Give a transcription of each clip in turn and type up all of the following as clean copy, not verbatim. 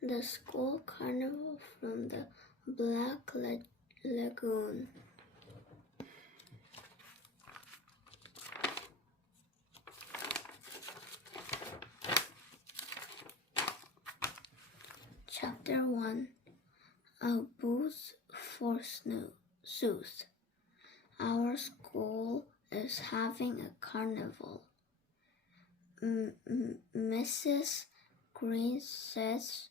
The School Carnival from the Black Lagoon. Chapter 1. A booth for shoes. Our school is having a carnival. Mrs. Green says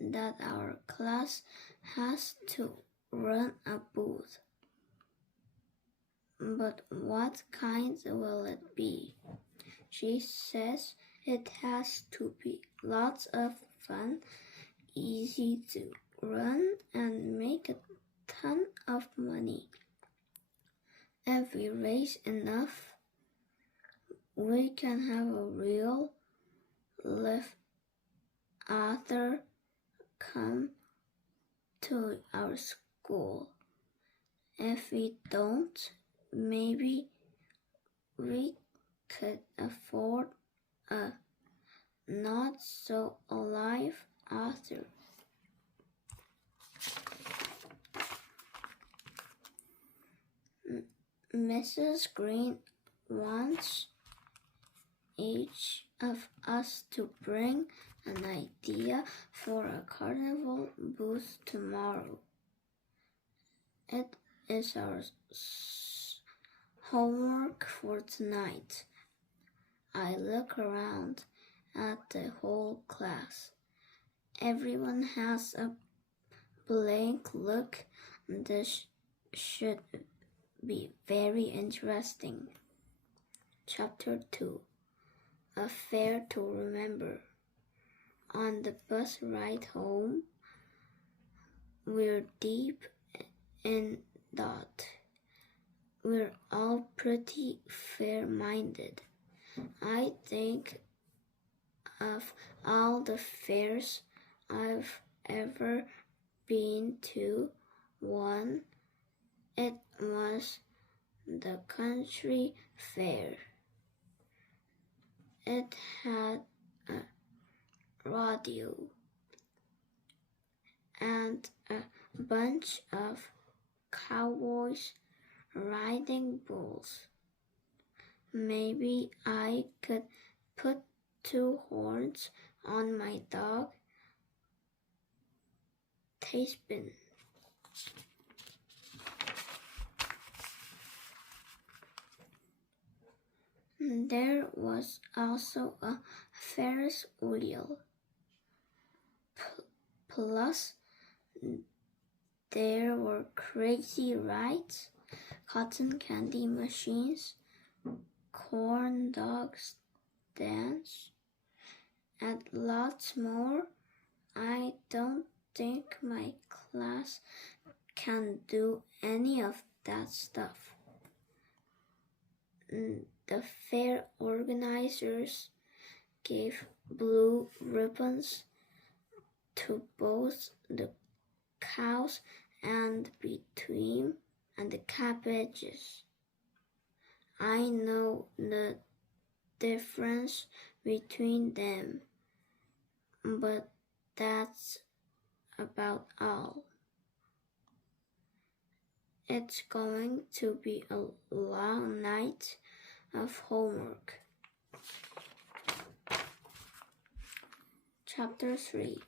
that our class has to run a booth. But what kind will it be? She says it has to be lots of fun, easy to run, and make a ton of money. If we raise enough, we can have a real live author come to our school. If we don't, maybe we could afford a not so alive author. Mrs. Green wants each of us to bring an idea for a carnival booth tomorrow. It is our homework for tonight. I look around at the whole class. Everyone has a blank look. This should be very interesting. Chapter 2. A fair to remember. On the bus ride home, we're deep in thought. We're all pretty fair-minded. I think of all the fairs I've ever been to. One, it was the country fair. It had a rodeo and a bunch of cowboys riding bulls. Maybe I could put 2 horns on my dog Taspin. There was also a Ferris wheel. Plus, there were crazy rides, cotton candy machines, corn dog stands, and lots more. I don't think my class can do any of that stuff. The fair organizers gave blue ribbons to both the cows and between and the cabbages. I know the difference between them, but that's about all. It's going to be a long night of homework. Chapter 3.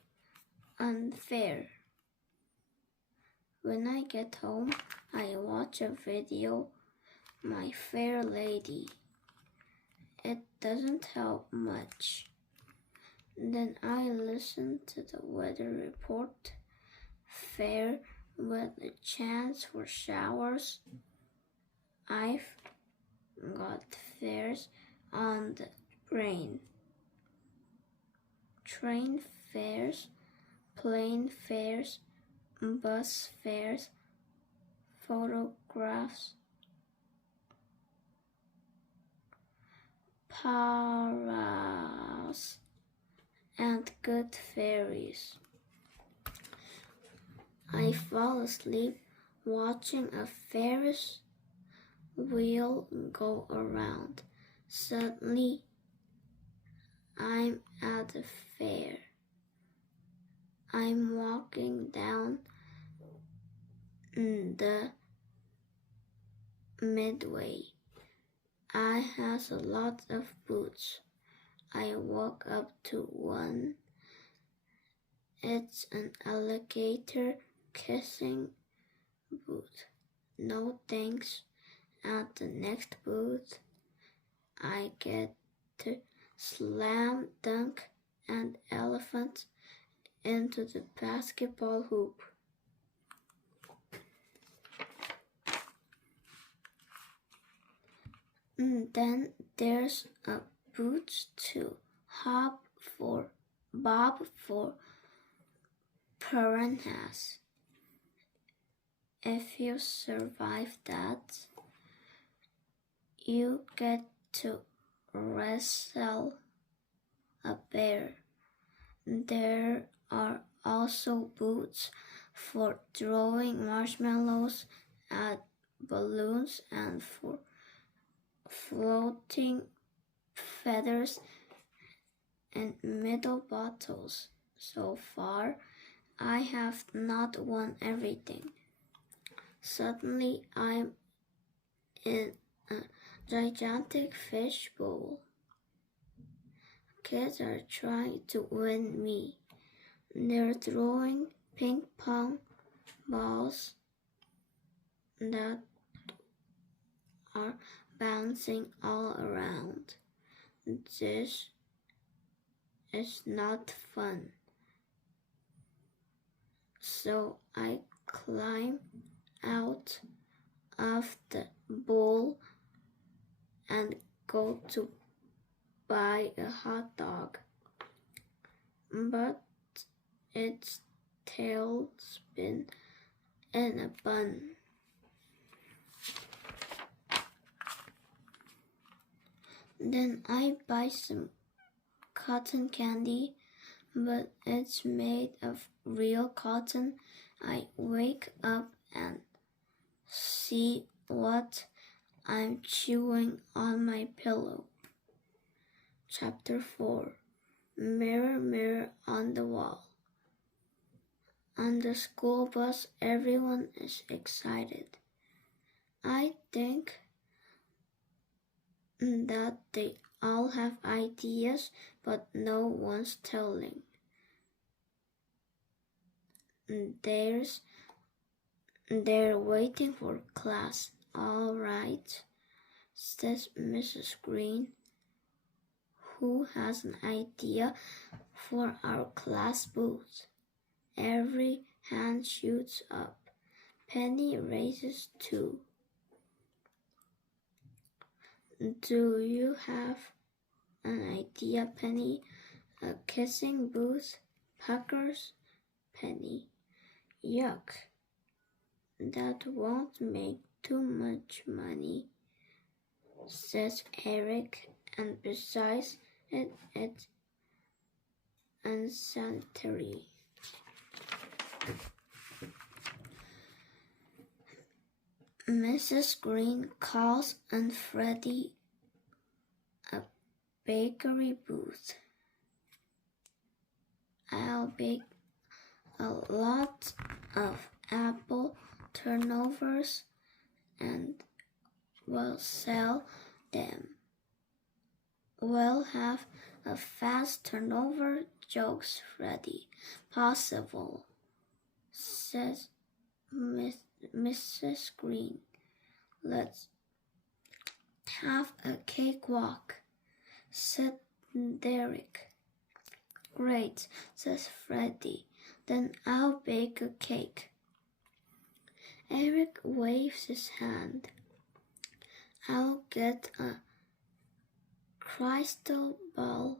Unfair. When I get home, I watch a video, My Fair Lady. It doesn't help much. Then I listen to the weather report. Fair with a chance for showers. I've got fares on the brain. Train fares, plane fares, bus fares, photographs, paras, and good fairies. I fall asleep watching a Ferris wheel go around. Suddenly, I'm at the fair. I'm walking down the midway. I has a lot of boots. I walk up to one. It's an alligator kissing boot. No thanks. At the next booth, I get to slam dunk an elephant into the basketball hoop. And then there's a boot to bob for piranhas. If you survive that, you get to wrestle a bear. There are also boots for throwing marshmallows at balloons and for floating feathers and metal bottles. So far, I have not won everything. Suddenly, I'm in a gigantic fish bowl. Kids are trying to win me. They're throwing ping pong balls that are bouncing all around. This is not fun. So I climb out of the bowl and go to buy a hot dog. But it's tailspin in a bun. Then I buy some cotton candy, but it's made of real cotton. I wake up and see what I'm chewing on my pillow. Chapter 4. Mirror, mirror on the wall. On the school bus, everyone is excited. I think that they all have ideas, but no one's telling. They're waiting for class. All right, says Mrs. Green, who has an idea for our class booth. Every hand shoots up. Penny raises too. Do you have an idea, Penny? A kissing booth? Puckers? Penny. Yuck. That won't make too much money, says Eric, and besides, it's unsanitary. Mrs. Green calls on Freddie a bakery booth. I'll bake a lot of apple turnovers and we'll sell them. We'll have a fast turnover, jokes Freddie. Possible, says Mrs. Green. Let's have a cakewalk, said Derek. Great, says Freddie. Then I'll bake a cake. Eric waves his hand. I'll get a crystal ball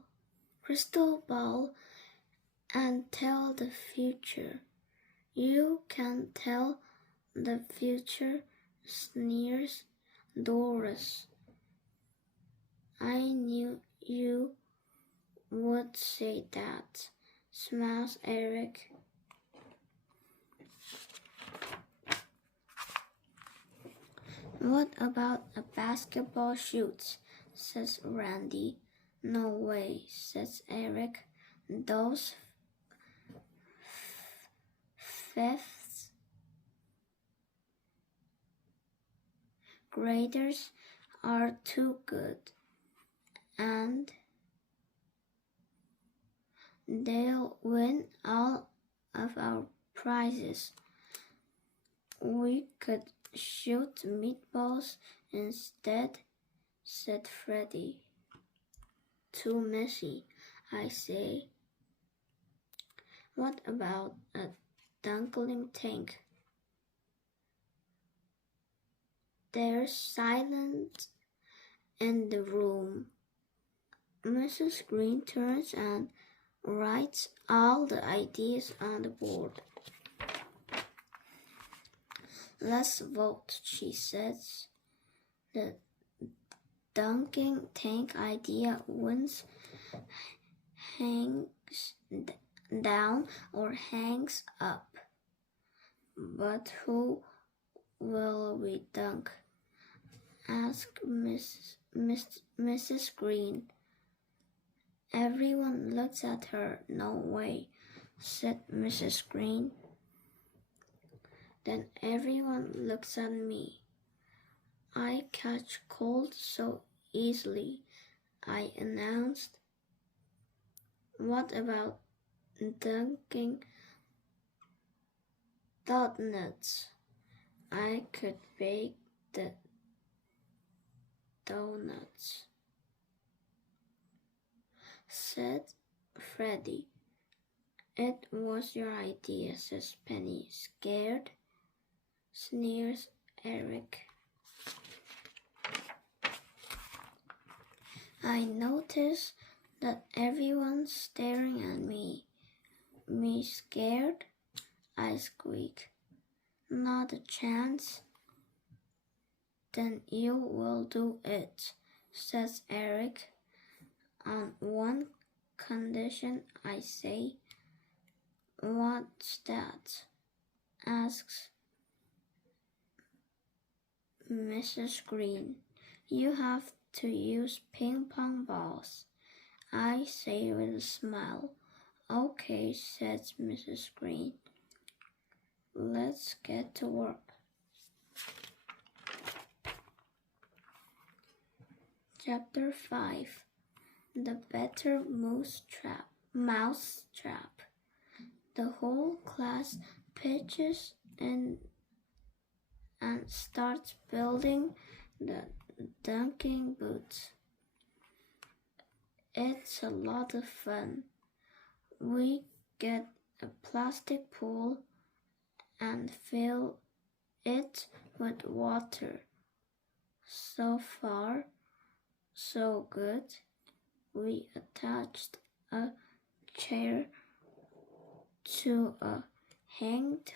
and tell the future. You can tell the future, sneers Doris. I knew you would say that, smiles Eric. What about a basketball shoot? Says Randy. No way, says Eric. Those fifth graders are too good, and they'll win all of our prizes. We could shoot meatballs instead, said Freddie. Too messy, I say. What about a dunkling tank? There's silence in the room. Mrs. Green turns and writes all the ideas on the board. Let's vote, she says. The dunking tank idea wins, hangs down or hangs up. But who will we dunk? Asked Mrs. Green. Everyone looks at her. No way, said Mrs. Green. Then everyone looks at me. I catch cold so easily, I announced. What about dunking donuts? I could bake the donuts, said Freddie. It was your idea, says Penny. Scared, sneers Eric. I notice that everyone's staring at me. Me scared? I squeak. Not a chance. Then you will do it, says Eric. On one condition, I say. What's that? Asks Mrs. Green. You have to use ping pong balls, I say with a smile. Okay, says Mrs. Green. Let's get to work. Chapter 5. The Better Mouse Trap. The whole class pitches in and starts building the dunking boots. It's a lot of fun. We get a plastic pool and fill it with water. So far, so good. We attached a chair to a hanged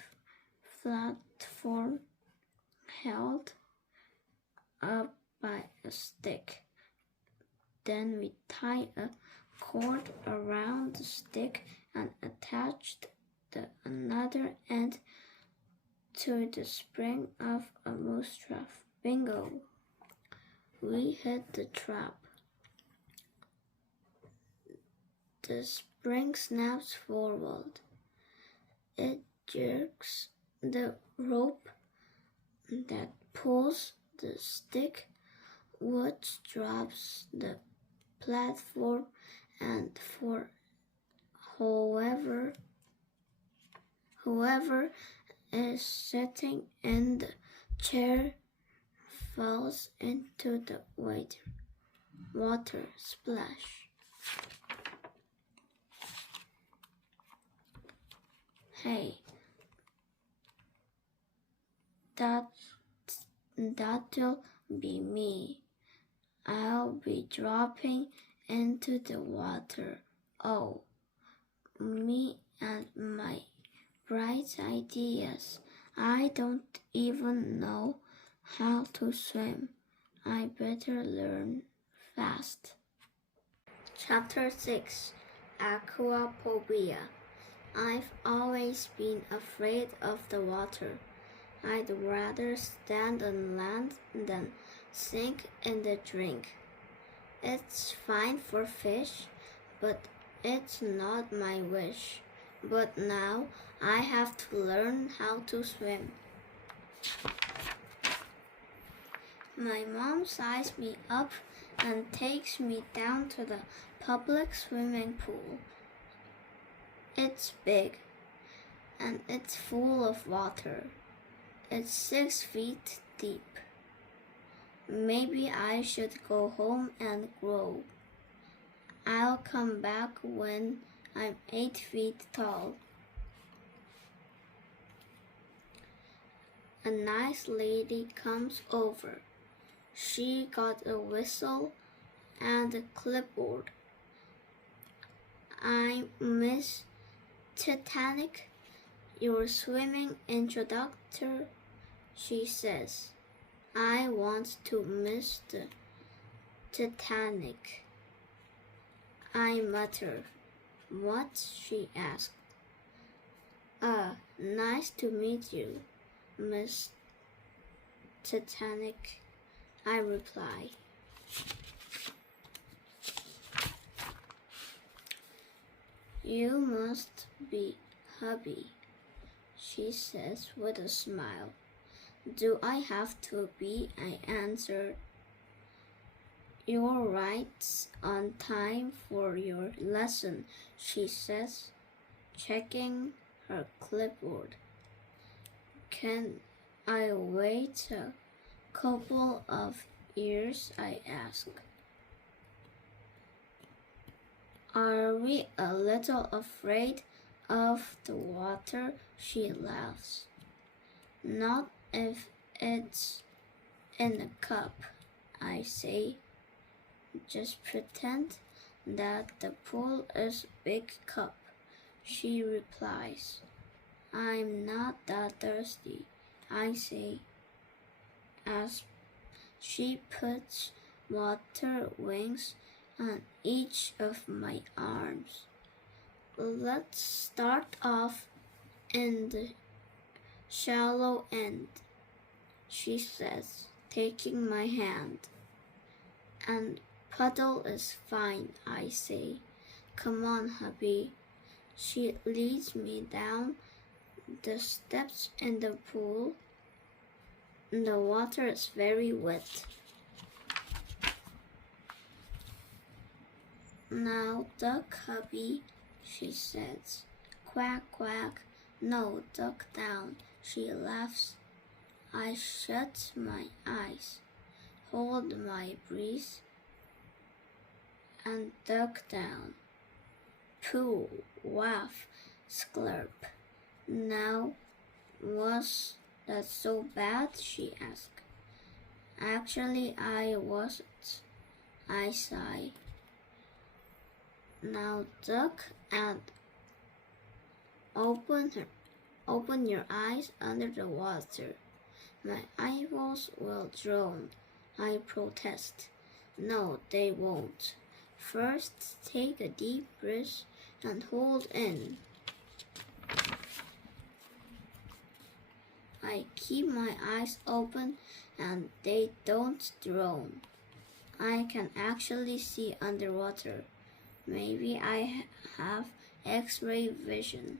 platform held up by a stick. Then we tied a cord around the stick and attached another end to the spring of a mouse trap. Bingo! We hit the trap. The spring snaps forward. It jerks the rope that pulls the stick, which drops the platform, and for whoever is sitting in the chair falls into the water splash. Hey, that'll be me. I'll be dropping into the water. Oh, me and my bright ideas. I don't even know how to swim. I better learn fast. Chapter 6. Aquaphobia. I've always been afraid of the water. I'd rather stand on land than sink in the drink. It's fine for fish, but it's not my wish. But now I have to learn how to swim. My mom sizes me up and takes me down to the public swimming pool. It's big and it's full of water. It's 6 feet deep. Maybe I should go home and grow. I'll come back when I'm 8 feet tall. A nice lady comes over. She got a whistle and a clipboard. I'm Miss Titanic, your swimming instructor, she says. I want to miss the Titanic. I mutter. What? She asked. Nice to meet you, Miss Titanic, I reply. You must be hubby, she says with a smile. Do I have to be? I answered. You're right on time for your lesson, she says, checking her clipboard. Can I wait a couple of years? I ask. Are we a little afraid of the water? She laughs. Not if it's in a cup, I say. Just pretend that the pool is a big cup, she replies. I'm not that thirsty, I say, as she puts water wings on each of my arms. Let's start off in the shallow end, she says, taking my hand. And puddle is fine, I say. Come on, hubby. She leads me down the steps in the pool. The water is very wet. Now duck, hubby, she says. Quack, quack. No, duck down, she laughs. I shut my eyes, hold my breath, and duck down. Pooh, waff, sklurp. Now, was that so bad? She asked. Actually, I wasn't, I sigh. Now duck and open your eyes under the water. My eyeballs will drown, I protest. No, they won't. First, take a deep breath and hold in. I keep my eyes open and they don't drown. I can actually see underwater. Maybe I have X-ray vision.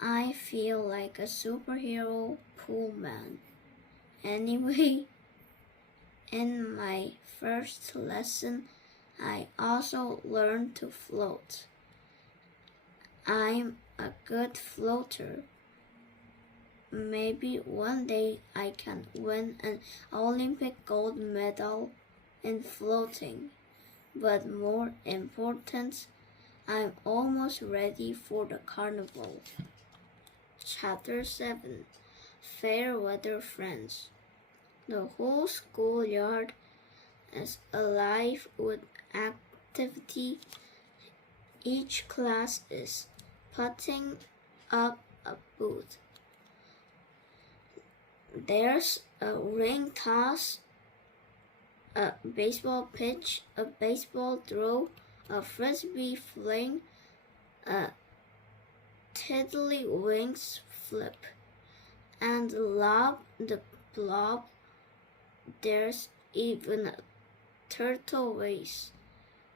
I feel like a superhero pool man. Anyway, in my first lesson, I also learned to float. I'm a good floater. Maybe one day I can win an Olympic gold medal in floating. But more important, I'm almost ready for the carnival. Chapter 7. Fair Weather Friends. The whole schoolyard is alive with activity. Each class is putting up a booth. There's a ring toss, a baseball pitch, a baseball throw, a frisbee fling, a tiddlywinks flip, and the blob. There's even a turtle race.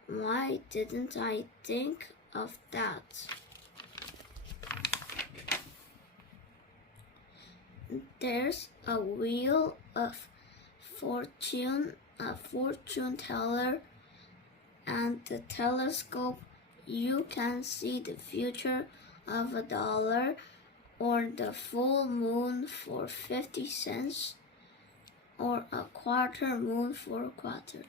Why didn't I think of that? There's a wheel of fortune, a fortune teller, and the telescope. You can see the future of $1 or the full moon for 50 cents or a quarter moon for a quarter.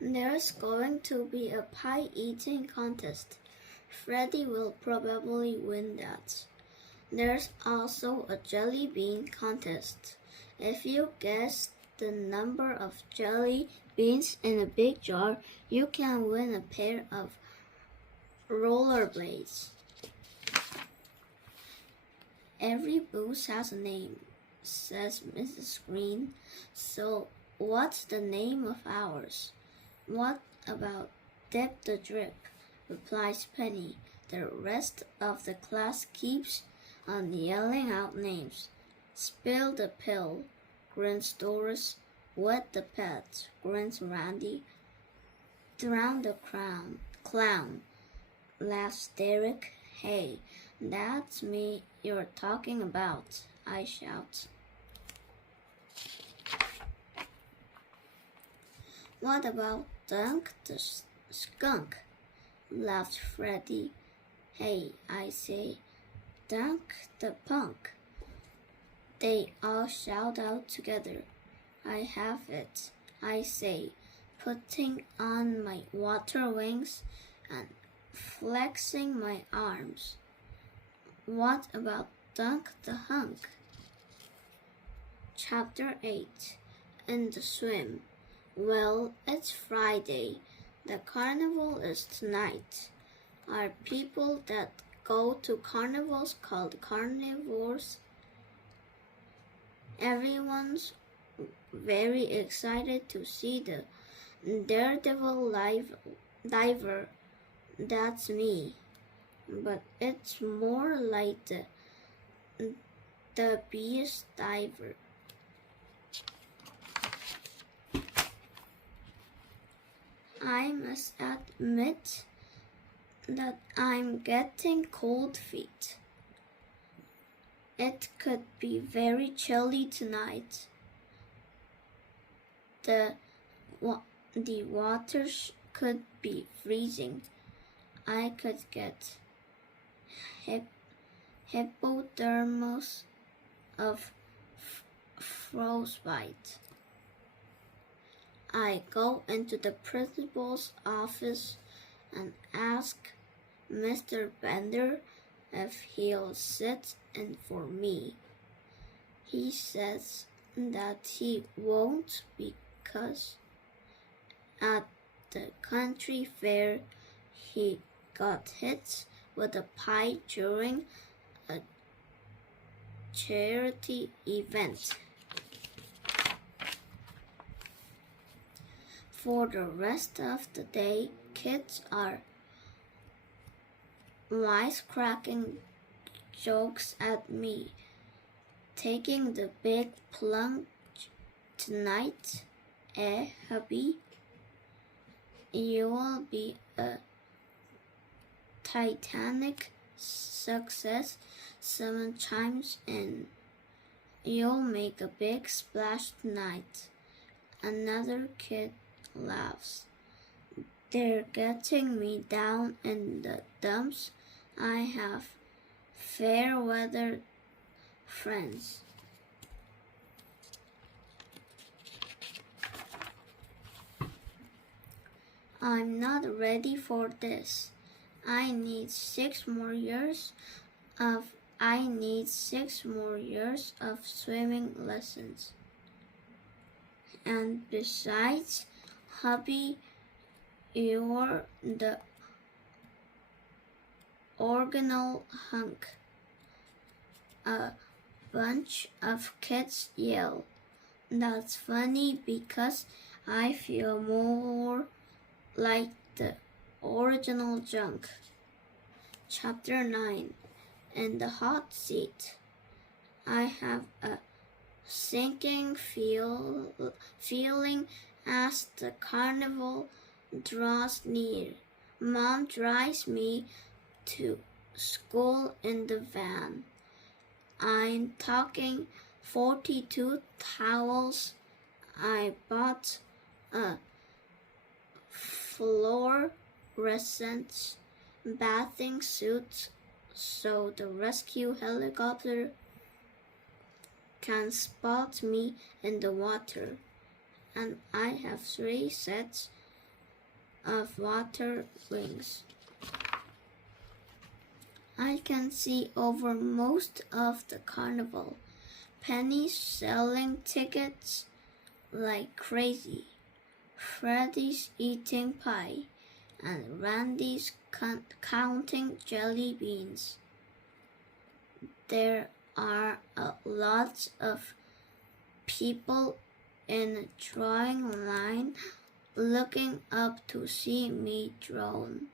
There's going to be a pie eating contest. Freddy will probably win that. There's also a jelly bean contest. If you guess the number of jelly beans in a big jar, you can win a pair of rollerblades. Every booth has a name, says Mrs. Green. So what's the name of ours? What about Dip the Drip? Replies Penny. The rest of the class keeps on yelling out names. Spill the pill, grins Doris. Wet the pet, grins Randy. Drown the clown, laughs Derek. Hey, that's me you're talking about, I shout. What about Dunk the skunk? Laughed Freddy. Hey, I say, Dunk the punk. They all shout out together. I have it, I say, putting on my water wings and flexing my arms. What about Dunk the hunk? Chapter 8. In the swim. Well, it's Friday. The carnival is tonight. Are people that go to carnivals called carnivores? Everyone's very excited to see the daredevil diver. That's me. But it's more like the beast diver. I must admit that I'm getting cold feet. It could be very chilly tonight. The water could be freezing. I could get hypodermis of frostbite. I go into the principal's office and ask Mr. Bender if he'll sit in for me. He says that he won't because at the country fair he got hit with a pie during a charity event. For the rest of the day, kids are wisecracking jokes at me. Taking the big plunge tonight, hubby? You'll be a Titanic success 7 times in. You'll make a big splash tonight. Another kid laughs. They're getting me down in the dumps. I have fair weather friends. I'm not ready for this. I need 6 more years of swimming lessons. And besides, hubby, you're the original hunk. A bunch of kids yell. That's funny because I feel more like the original junk. Chapter 9. In the hot seat. I have a sinking feeling as the carnival draws near. Mom drives me to school in the van. I'm talking 42 towels. I bought a fluorescent bathing suit so the rescue helicopter can spot me in the water. And I have 3 sets of water wings. I can see over most of the carnival. Penny's selling tickets like crazy. Freddie's eating pie, and Randy's counting jelly beans. There are lots of people in a drawing line looking up to see me drone.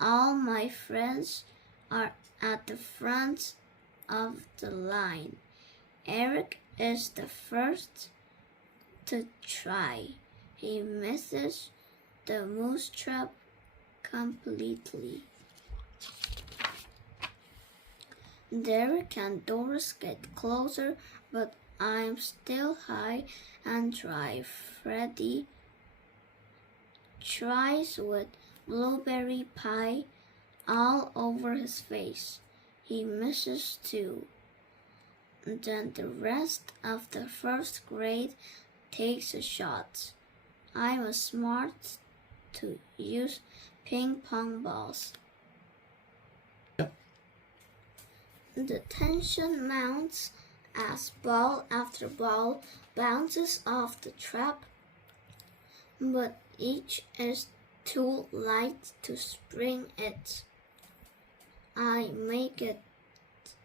All my friends are at the front of the line. Eric is the first to try. He misses the moose trap completely. Derek and Doris get closer, but I'm still high and dry. Freddie tries with blueberry pie all over his face. He misses too. Then the rest of the first grade takes a shot. I was smart to use ping pong balls. The tension mounts as ball after ball bounces off the trap, but each is too light to spring it. I make it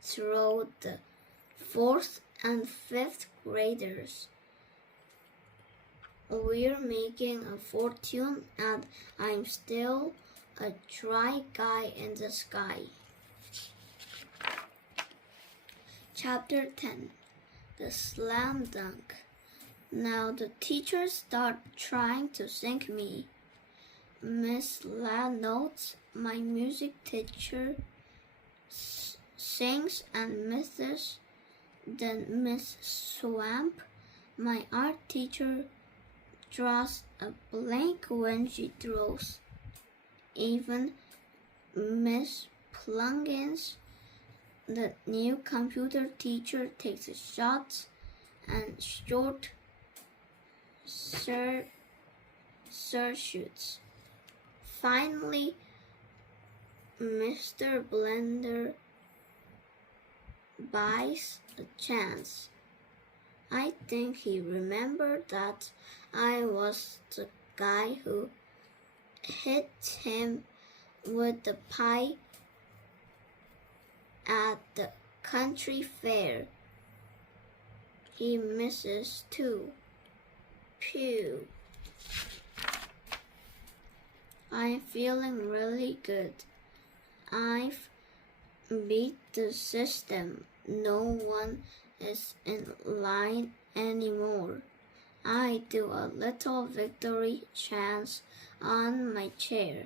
through the 4th and 5th graders. We're making a fortune and I'm still a dry guy in the sky. Chapter 10. The Slam Dunk. Now the teachers start trying to sink me. Miss La notes my music teacher sings and misses. Then Miss Swamp, my art teacher, draws a blank when she throws. Even Miss Plungins, the new computer teacher, takes a shot and short Sir shoots. Finally, Mr. Blender buys a chance. I think he remembered that I was the guy who hit him with the pie at the country fair. He misses too. Phew. I'm feeling really good. I've beat the system. No one is in line anymore. I do a little victory chant on my chair.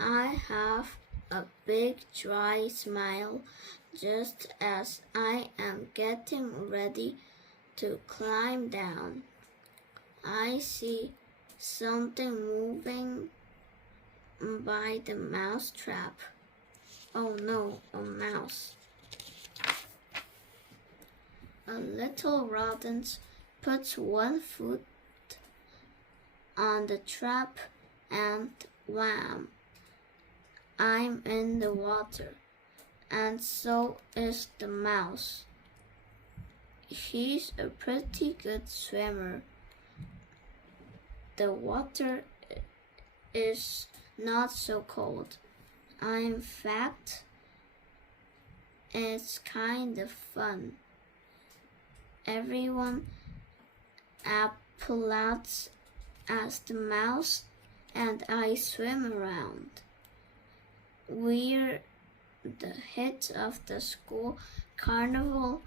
I have a big dry smile just as I am getting ready to climb down. I see something moving by the mouse trap. Oh no, a mouse. A little rodent puts one foot on the trap and wham! I'm in the water, and so is the mouse. He's a pretty good swimmer. The water is not so cold. In fact, it's kind of fun. Everyone applauds as the mouse and I swim around. We're the hit of the school carnival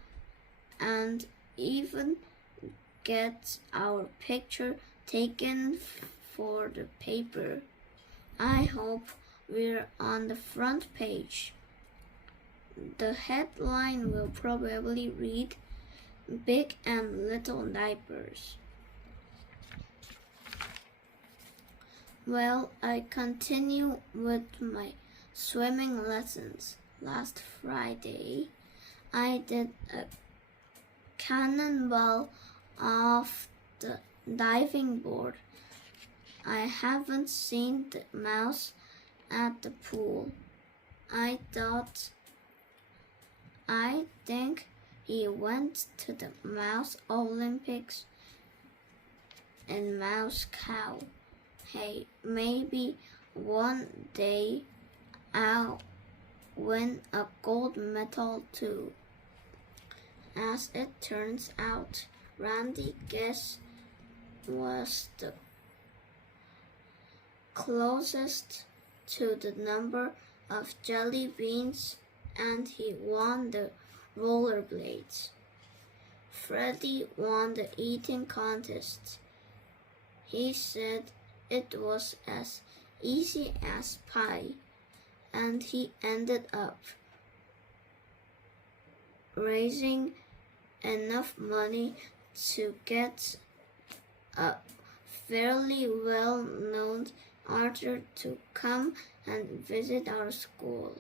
and even get our picture taken for the paper. I hope we're on the front page. The headline will probably read, Big and Little Diapers. Well, I continue with my swimming lessons. Last Friday, I did a cannonball off the diving board. I haven't seen the mouse at the pool. I think he went to the Mouse Olympics in Moscow. Hey, maybe one day I'll win a gold medal too. As it turns out, Randy's guess was the closest to the number of jelly beans, and he won the rollerblades. Freddie won the eating contest. He said it was as easy as pie, and he ended up raising enough money to get a fairly well-known author to come and visit our school.